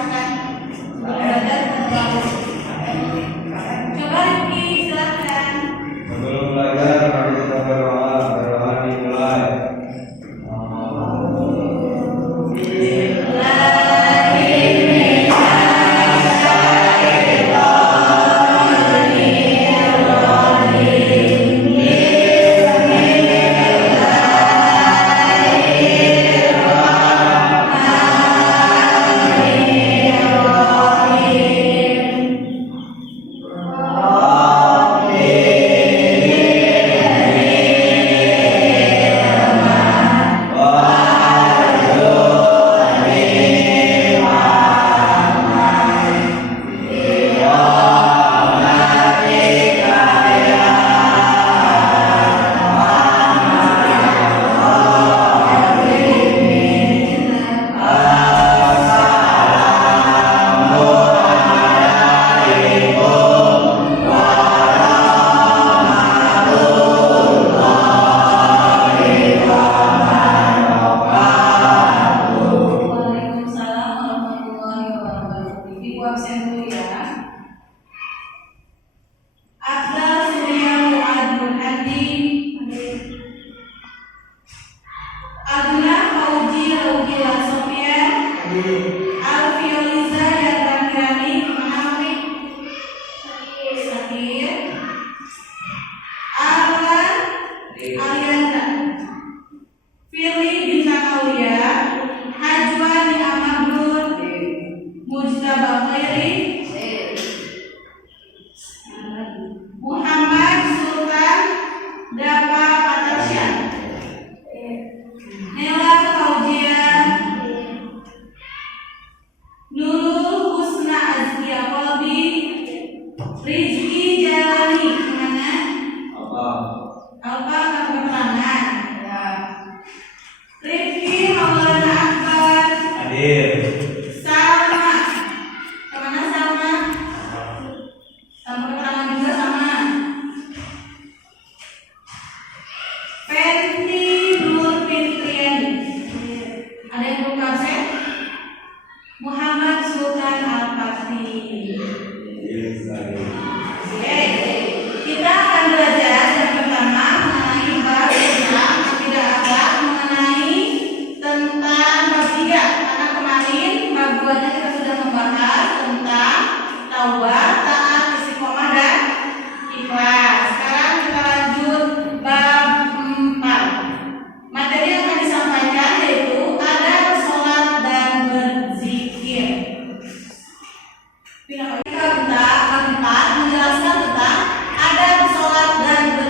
silakan. Belajar berlalu. Coba Rifki silakan. Sebelum belajar mari kita berdoa dimulai. Menjelaskan tentang adab sholat dan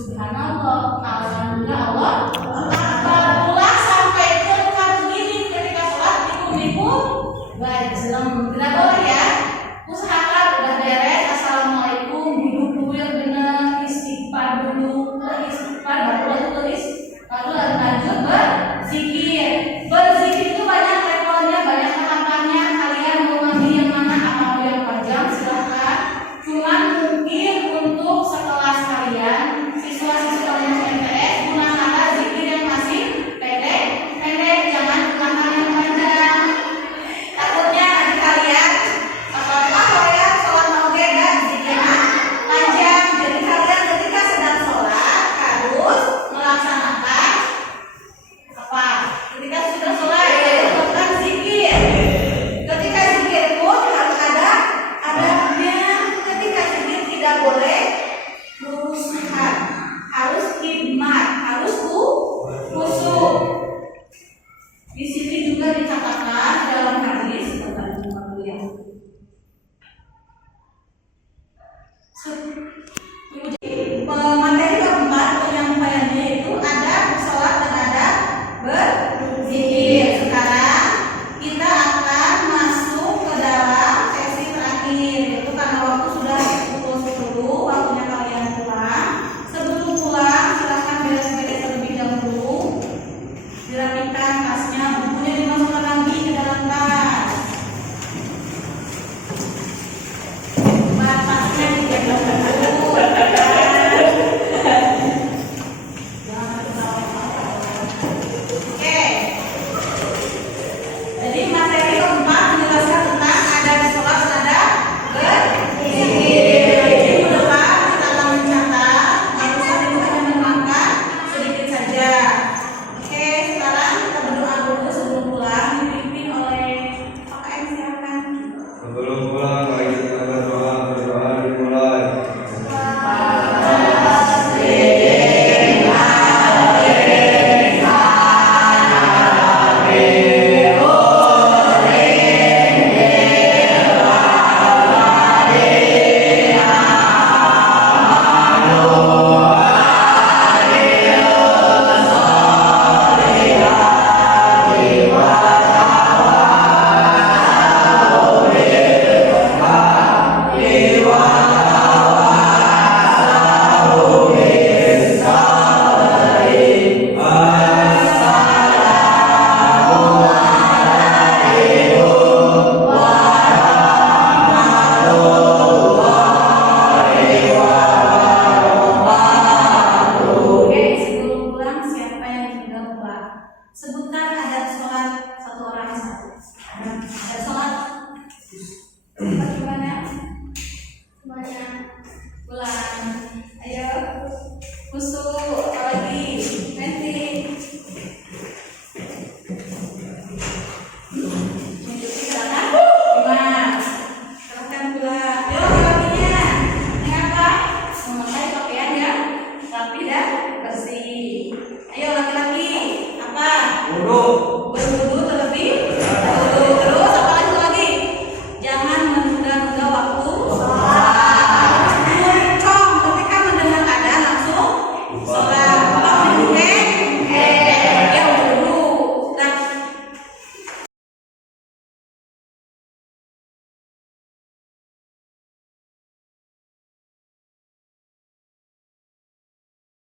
Subhanallah, alhamdulillah, Allah Akbar. Pulang sampai ke rumah begini ketika sholat dikun-dikun baik sebelum tidak boleh ya. Usahakan udah beres, assalamualaikum, duduk dulu yang benar, istighfar dulu, istighfar baru tulis, lalu lanjut berzikir. Berzikir itu banyak levelnya, banyak tahapannya. Kalian mau ngambil yang mana? Apa mau yang panjang? Silahkan. Cuman mungkin untuk sekelas kalian, siswa-siswa yang MTS, gunakanlah zikir yang masih pendek, jangan gunakan yang panjang. Takutnya nanti kalian ya sholat maghrib dan zikirnya panjang. Jadi kalian ketika sedang sholat harus melaksanakan apa? Ketika sudah sholat melakukan zikir. Ketika zikir pun harus ada adabnya. Ketika zikir tidak boleh merusak, harus khidmat, harus khusyuk. Di sini juga dicatatkan dalam hadis materi keempat penyampaiannya itu ada sholat dan ada berzikir. Sekarang kita akan masuk ke dalam sesi terakhir, yaitu karena waktu sudah pukul 10, waktunya kalian pulang. Sebelum pulang silahkan beres-beres terlebih dahulu, dirapikan tasnya, bukunya dimasukkan lagi ke dalam tas. Tasnya digendong dulu. Oke. Jadi materi keempat menjelaskan tentang adab sholat, adab berzikir. Jadi ke depan kita akan mencatat, barusan itu hanya menerangkan sedikit saja. Oke, sekarang kita berdoa dulu sebelum pulang, dipimpin oleh KM. Silakan. Sebelum pulang, mari kita berdoa dimulai. Oke, sebelum pulang siapa yang sudah pulang? Sebutkan adab sholat satu orang satu. Adab sholat bagaimana? Semuanya pulang. Ayo, khusyuk, apalagi nanti mengikuti gerakan 5. Silahkan pulang. Ayo lakinya, ini apa? Memakai pakaian yang rapi dan bersih. Ayo laki